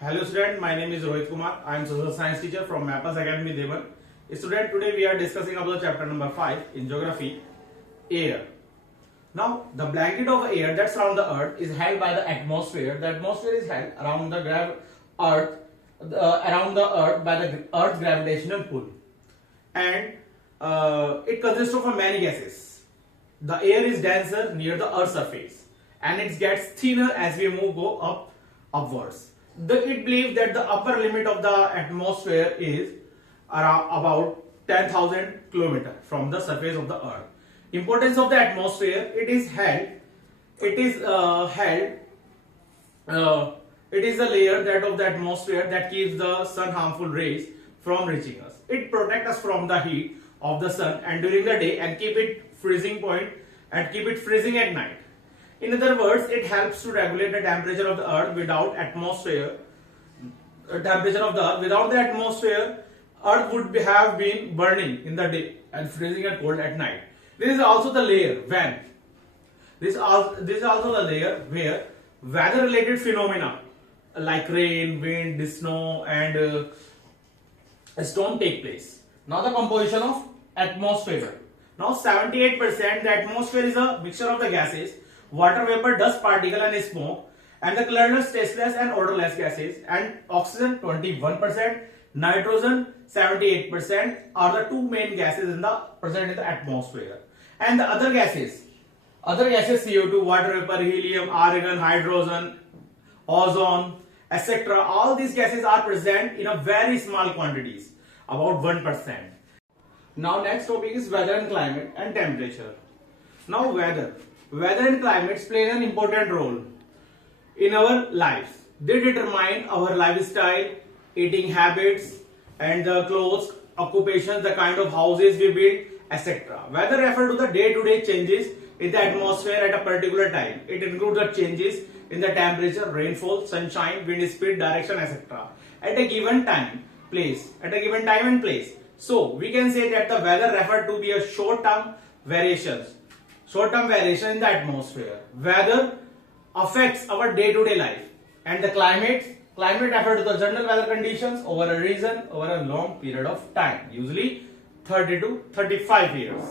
Hello student, my name is Rohit Kumar. I am social science teacher from Mappers Academy Devan. Student, today we are discussing about chapter number 5 in geography, air. Now, the blanket of air that surrounds the earth is held by the atmosphere. The atmosphere is held around the earth by the earth's gravitational pull. And it consists of many gases. The air is denser near the earth's surface and it gets thinner as we go upwards. It believes that the upper limit of the atmosphere is around about 10,000 kilometers from the surface of the earth. Importance of the atmosphere: it is a layer that of the atmosphere that keeps the sun harmful rays from reaching us. It protects us from the heat of the sun and during the day and keep it freezing at night. In other words, it helps to regulate the temperature of the earth. Without the atmosphere, earth would have been burning in the day and freezing and cold at night. This is also the layer where weather related phenomena like rain, wind, snow and storm take place. Now the composition of atmosphere. Now 78% the atmosphere is a mixture of the gases, water vapor, dust particle and smoke, and the colorless, tasteless and odorless gases, and oxygen 21%, nitrogen 78% are the two main gases present in the atmosphere. And the other gases CO2, water vapor, helium, argon, hydrogen, ozone, etc. All these gases are present in a very small quantities, about 1%. Now next topic is weather and climate and temperature. Now weather and climates play an important role in our lives. They determine our lifestyle, eating habits and the clothes, occupations, the kind of houses we build, etc. Weather refers to the day-to-day changes in the atmosphere at a particular time. It includes the changes in the temperature, rainfall, sunshine, wind speed, direction, etc. at a given time and place. So we can say that the weather refers to be a short-term variation in the atmosphere. Weather affects our day-to-day life, and the climate refers to the general weather conditions over a region over a long period of time, usually 30 to 35 years.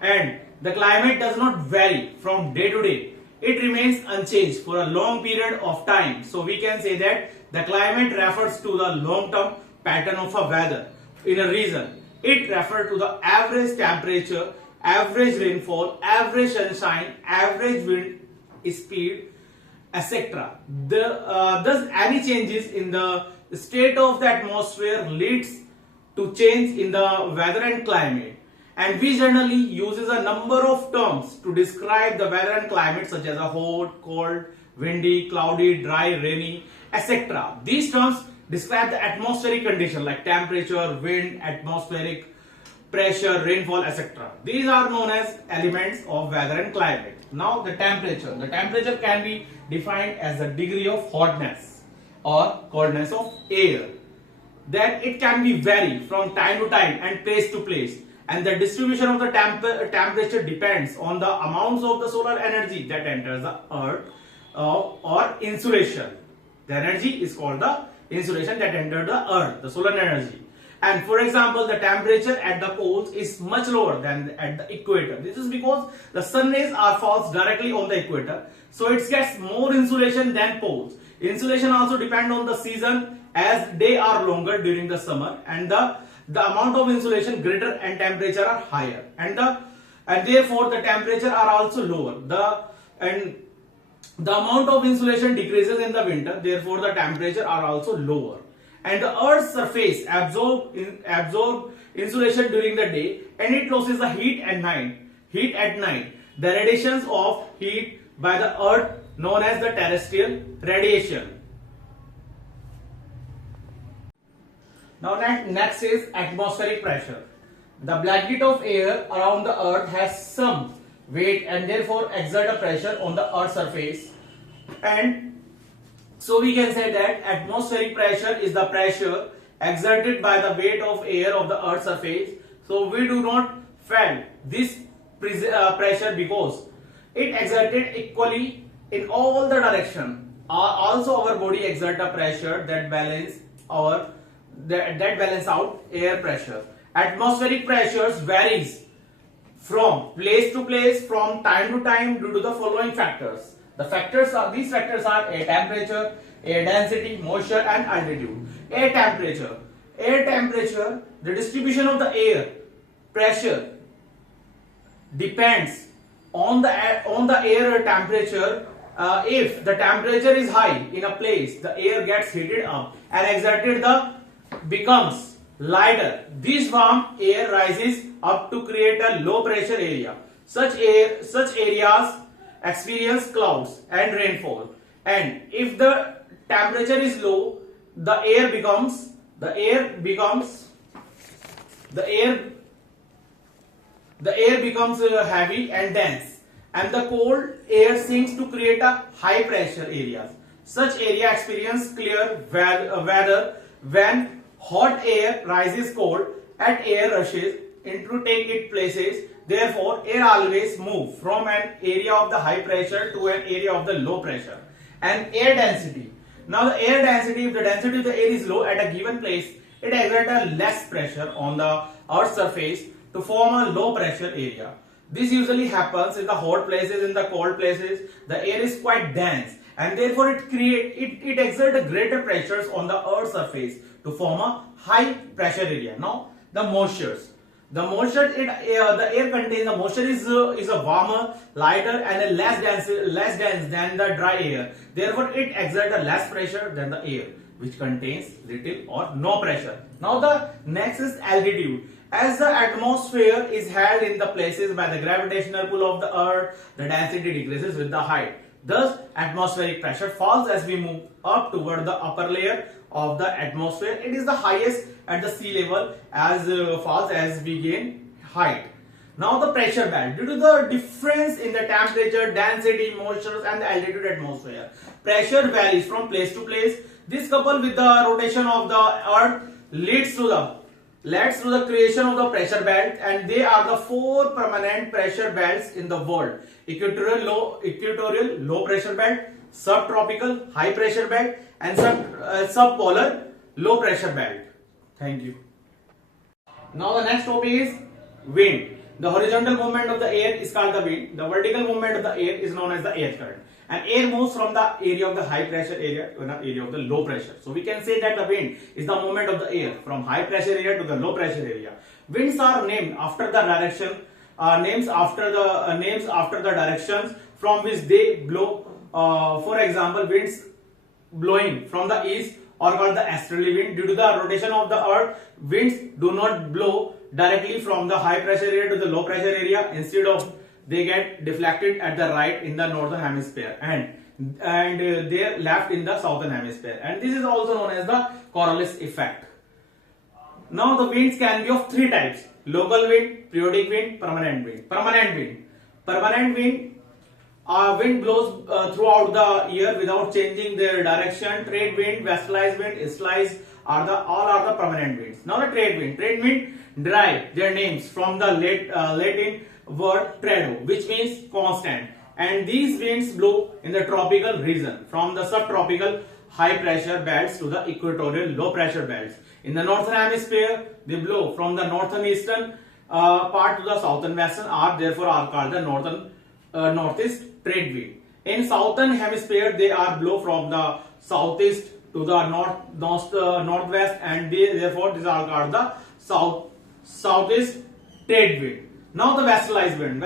And the climate does not vary from day to day. It remains unchanged for a long period of time. So we can say that the climate refers to the long-term pattern of a weather in a region. It refers to the average temperature, average rainfall, average sunshine, average wind speed, etc. Thus, any changes in the state of the atmosphere leads to change in the weather and climate. And we generally uses a number of terms to describe the weather and climate, such as a hot, cold, windy, cloudy, dry, rainy, etc. These terms describe the atmospheric condition like temperature, wind, atmospheric pressure, rainfall, etc. These are known as elements of weather and climate. Now the temperature. The temperature can be defined as the degree of hotness or coldness of air. Then it can be vary from time to time and place to place. And the distribution of the temperature depends on the amounts of the solar energy that enters the earth or insulation. The energy is called the insulation that entered the earth, the solar energy. And for example, the temperature at the poles is much lower than at the equator. This is because the sun rays falls directly on the equator, so it gets more insulation than poles. Insulation also depends on the season, as days are longer during the summer and the amount of insulation greater and temperature are higher, and therefore the temperature are also lower. The amount of insulation decreases in the winter, therefore the temperature are also lower. And the earth's surface absorb insulation during the day and it loses the heat at night. The radiations of heat by the earth known as the terrestrial radiation. Now next is atmospheric pressure. The blanket of air around the earth has some weight and therefore exert a pressure on the earth's surface. And so we can say that atmospheric pressure is the pressure exerted by the weight of air of the earth's surface. So we do not feel this pressure because it exerted equally in all the direction Also our body exert a pressure that balance out air pressure. Atmospheric pressures varies from place to place, from time to time, due to the following factors. These factors are air temperature, air density, moisture and altitude. Air temperature, the distribution of the air pressure depends on the air temperature. If the temperature is high in a place, the air gets heated up and exerted becomes lighter. This warm air rises up to create a low pressure area. Such areas experience clouds and rainfall. And if the temperature is low, the air becomes heavy and dense, and the cold air sinks to create a high pressure areas. Such area experience clear weather when hot air rises cold and air rushes into take its places. Therefore, air always move from an area of the high pressure to an area of the low pressure. And air density. Now the air density, if the density of the air is low at a given place, it exerts a less pressure on the Earth's surface to form a low pressure area. This usually happens in the hot places. In the cold places, the air is quite dense, and therefore it exerts greater pressures on the Earth's surface to form a high pressure area. Now the moistures. The moisture the air contains, the moisture is a warmer, lighter and a less dense than the dry air. Therefore, it exerts a less pressure than the air, which contains little or no pressure. Now the next is altitude. As the atmosphere is held in the places by the gravitational pull of the Earth, the density decreases with the height. Thus, atmospheric pressure falls as we move up toward the upper layer of the atmosphere. It is the highest at the sea level as falls as we gain height. Now the pressure band. Due to the difference in the temperature, density, moisture and the altitude atmosphere, pressure varies from place to place. This coupled with the rotation of the Earth leads to the creation of the pressure belt, and they are the 4 permanent pressure belts in the world: equatorial low pressure belt, subtropical high pressure belt, and subpolar low pressure belt. Thank you. Now the next topic is wind. The horizontal movement of the air is called the wind. The vertical movement of the air is known as the air current. And air moves from the area of the high pressure area to an area of the low pressure. So we can say that the wind is the movement of the air from high pressure area to the low pressure area. Winds are named after the direction, names after the directions from which they blow. For example, winds blowing from the east are called the easterly wind. Due to the rotation of the Earth, winds do not blow directly from the high pressure area to the low pressure area. Instead of, they get deflected at the right in the northern hemisphere and they left in the southern hemisphere, and this is also known as the Coriolis effect. Now the winds can be of 3 types: local wind, periodic wind, permanent wind. Permanent wind blows throughout the year without changing their direction. Trade wind, westerlies wind, easterlies all are the permanent winds. Now the trade wind derive their names from the Latin word trado, which means constant, and these winds blow in the tropical region from the subtropical high pressure belts to the equatorial low pressure belts. In the northern hemisphere, they blow from the northern eastern part to the southern western, therefore are called the northeast trade wind. In southern hemisphere, they are blow from the southeast to the northwest, and therefore these are called the southeast trade wind. Now the westerlies wind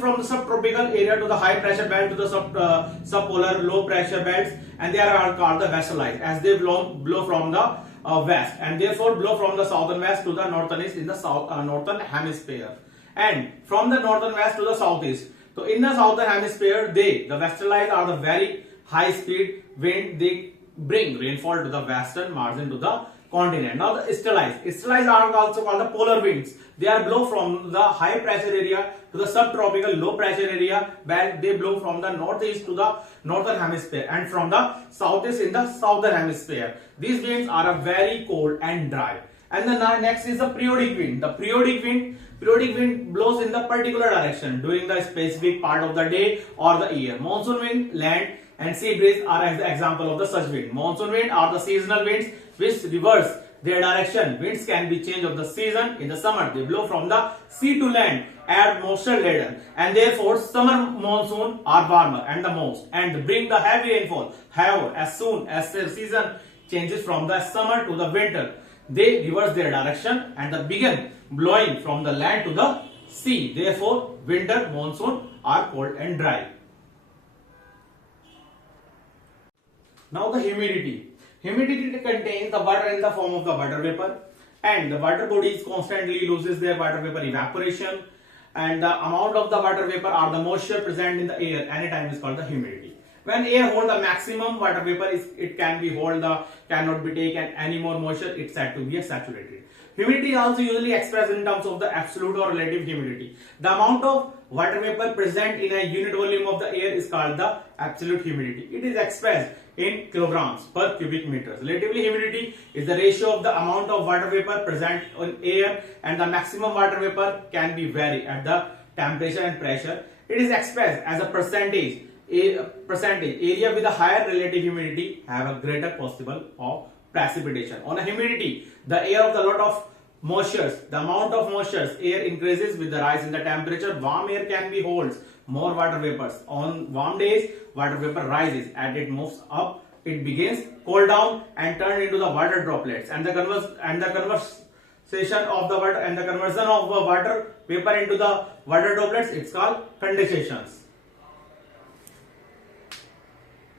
from the subtropical area to the high pressure belt to the subpolar low pressure belts, and they are called the westerlies as they blow from the west, and therefore blow from the southern west to the northern east in the northern hemisphere, and from the northern west to the southeast. So in the southern hemisphere, the westerlies are the very high speed wind. They bring rainfall to the western margin to the continent. Now the easterlies are also called the polar winds. They are blow from the high pressure area to the subtropical low pressure area, where they blow from the northeast to the northern hemisphere and from the southeast in the southern hemisphere. These winds are very cold and dry. And the next is the periodic wind. The periodic wind blows in the particular direction during the specific part of the day or the year. Monsoon wind land and sea breeze are an example of the such wind. Monsoon wind are the seasonal winds which reverse their direction. Winds can be change of the season. In the summer, they blow from the sea to land, add moisture laden, and therefore summer monsoon are warmer and the most, and bring the heavy rainfall. However, as soon as the season changes from the summer to the winter, they reverse their direction and the begin blowing from the land to the sea. Therefore, winter monsoon are cold and dry. Now the humidity. Humidity contains the water in the form of the water vapor, and the water bodies constantly loses their water vapor evaporation, and the amount of the water vapor or the moisture present in the air anytime is called the humidity. When air hold the maximum water vapor, it can be hold the cannot be taken any more moisture, it's said to be a saturated. Humidity is also usually expressed in terms of the absolute or relative humidity. The amount of water vapor present in a unit volume of the air is called the absolute humidity. It is expressed in kilograms per cubic meters. Relatively humidity is the ratio of the amount of water vapor present in air, and the maximum water vapor can be vary at the temperature and pressure. It is expressed as a percentage. Area with a higher relative humidity have a greater possible of precipitation. On a humidity, the air of the lot of moistures, the amount of moistures air increases with the rise in the temperature. Warm air can be holds more water vapors. On warm days, water vapor rises. As it moves up, it begins cool down and turn into the water droplets. And the conversation of the water and the conversion of water vapor into the water droplets, it's called condensations.